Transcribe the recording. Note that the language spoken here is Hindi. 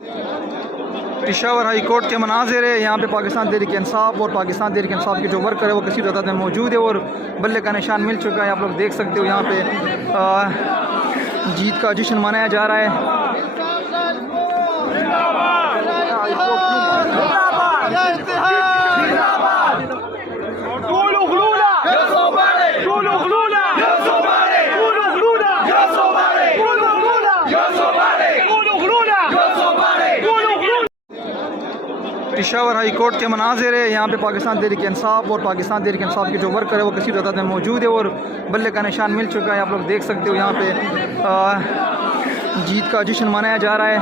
पेशावर हाई कोर्ट के मनाजिर है। यहाँ पे पाकिस्तान तहरीक इंसाफ और पाकिस्तान तहरीक इंसाफ के जो वर्कर है वो किसी तादाद में मौजूद है और बल्ले का निशान मिल चुका है। आप लोग देख सकते हो यहाँ पे जीत का जश्न मनाया जा रहा है। पेशावर हाई कोर्ट के मनाजिर है। यहाँ पे पाकिस्तान तहरीक इंसाफ और पाकिस्तान तहरीक इंसाफ के जो वर्कर है वो किसी तादाद में मौजूद है और बल्ले का निशान मिल चुका है। आप लोग देख सकते हो यहाँ पे जीत का जश्न मनाया जा रहा है।